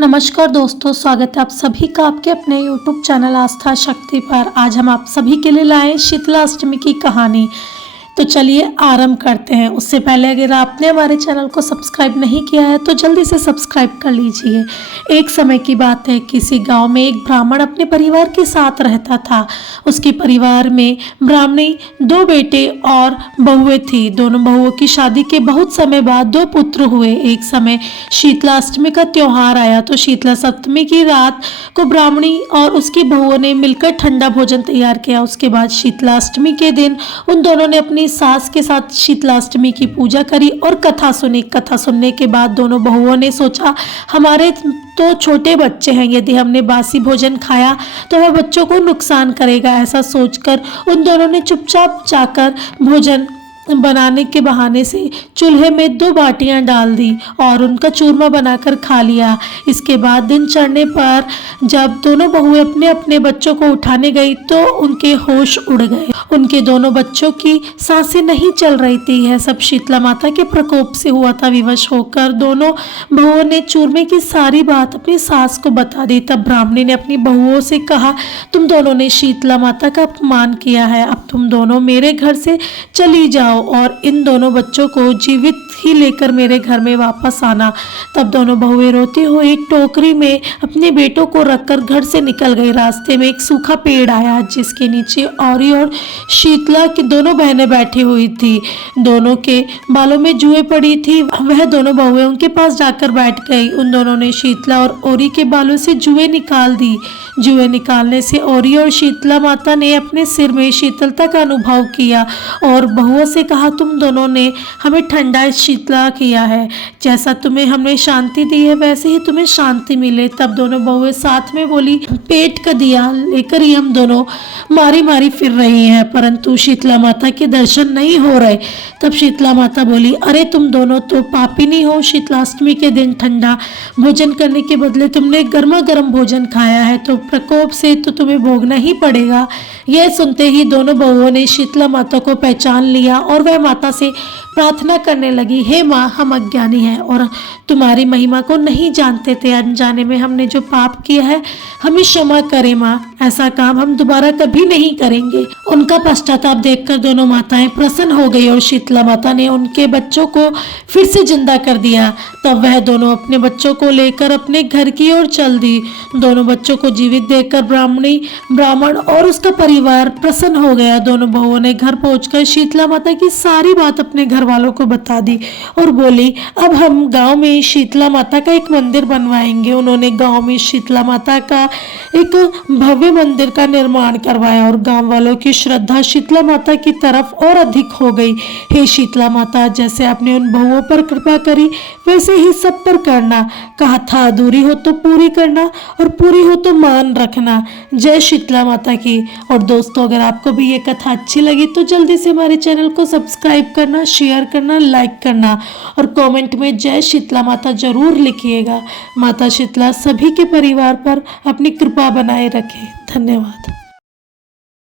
नमस्कार दोस्तों, स्वागत है आप सभी का आपके अपने YouTube चैनल आस्था शक्ति पर। आज हम आप सभी के लिए लाए शीतलाष्टमी की कहानी। तो चलिए आरंभ करते हैं। उससे पहले अगर आपने हमारे चैनल को सब्सक्राइब नहीं किया है तो जल्दी से सब्सक्राइब कर लीजिए। एक समय की बात है, किसी गांव में एक ब्राह्मण अपने परिवार के साथ रहता था। उसके परिवार में ब्राह्मणी 2 बेटे और बहुएं थी। दोनों बहुओं की शादी के बहुत समय बाद 2 पुत्र हुए। एक समय शीतलाष्टमी का त्योहार आया तो शीतला सप्तमी की रात को ब्राह्मणी और उसकी बहुओं ने मिलकर ठंडा भोजन तैयार किया। उसके बाद शीतलाष्टमी के दिन उन दोनों ने अपनी सास के साथ शीतलाष्टमी की पूजा करी और कथा सुनी। कथा सुनने के बाद दोनों बहुओं ने सोचा, हमारे तो छोटे बच्चे हैं, यदि हमने बासी भोजन खाया तो वह बच्चों को नुकसान करेगा। ऐसा सोचकर उन दोनों ने चुपचाप जाकर भोजन बनाने के बहाने से चूल्हे में 2 बाटियां डाल दी और उनका चूरमा बनाकर खा लिया। इसके बाद दिन चढ़ने पर जब दोनों बहुएं अपने अपने बच्चों को उठाने गई तो उनके होश उड़ गए। उनके दोनों बच्चों की सांसें नहीं चल रही थी। यह सब शीतला माता के प्रकोप से हुआ था। विवश होकर दोनों बहुओं ने चूरमे की सारी बात अपनी सास को बता दी। तब ब्राह्मणी ने अपनी बहुओं से कहा, तुम दोनों ने शीतला माता का अपमान किया है, अब तुम दोनों मेरे घर से चली जाओ और इन दोनों बच्चों को जीवित ही लेकर मेरे घर में वापस आना। तब दोनों बहुएं रोती हुई टोकरी में अपने बेटों को रखकर घर से निकल गई। रास्ते में एक सूखा पेड़ आया जिसके नीचे औरी और शीतला की दोनों बहनें बैठी हुई थी। दोनों के बालों में जुएं पड़ी थी। वह दोनों बहुएं उनके पास जाकर बैठ गई। उन दोनों ने शीतला और औरी के बालों से जुएं निकाल दी। जुएं निकालने से औरी और शीतला माता ने अपने सिर में शीतलता का अनुभव किया और बहुओं से कहा, तुम दोनों ने हमें ठंडा शीतला किया है। जैसा तुम्हें हमने शांति दी है वैसे ही तुम्हें शांति मिले। तब दोनों बहुएं साथ में बोली, पेट का दिया लेकर ही हम दोनों मारी मारी फिर रही हैं, परंतु शीतला माता के दर्शन नहीं हो रहे। तब शीतला माता बोली, अरे तुम दोनों तो पापिनी हो। शीतलाष्टमी के दिन ठंडा भोजन करने के बदले तुमने गर्मा गर्म भोजन खाया है, तो प्रकोप से तो तुम्हें भोगना ही पड़ेगा। यह सुनते ही दोनों बहुओं ने शीतला माता को पहचान लिया और वह माता से प्रार्थना करने लगी, हे माँ, हम अज्ञानी हैं और तुम्हारी महिमा को नहीं जानते थे। अनजाने में हमने जो पाप किया है हमें क्षमा करें माँ, ऐसा काम हम दोबारा कभी नहीं करेंगे। उनका पश्चाताप देखकर दोनों माताएं प्रसन्न हो गई और शीतला माता ने उनके बच्चों को फिर से जिंदा कर दिया। तब वह दोनों अपने बच्चों को लेकर अपने घर की ओर चल दी। दोनों बच्चों को जीवित देखकर ब्राह्मण और उसका परिवार प्रसन्न हो गया। दोनों बहुओं ने घर पहुंचकर शीतला माता की सारी बात अपने घर वालों को बता दी और बोली, अब हम गांव में शीतला माता का एक मंदिर बनवाएंगे। उन्होंने गांव में शीतला माता का एक भव्य मंदिर का निर्माण करवाया और गांव वालों की श्रद्धा शीतला माता की तरफ और अधिक हो गई। हे शीतला माता, जैसे आपने उन बहुओं पर कृपा करी वैसे ही सब पर करना। कहा था अधूरी हो तो पूरी करना और पूरी हो तो मान रखना। जय शीतला माता की। और दोस्तों, अगर आपको भी ये कथा अच्छी लगी तो जल्दी से हमारे चैनल को सब्सक्राइब करना, शेयर करना, लाइक करना और कमेंट में जय शीतला माता जरूर लिखिएगा। माता शीतला सभी के परिवार पर अपनी कृपा बनाए रखे। धन्यवाद।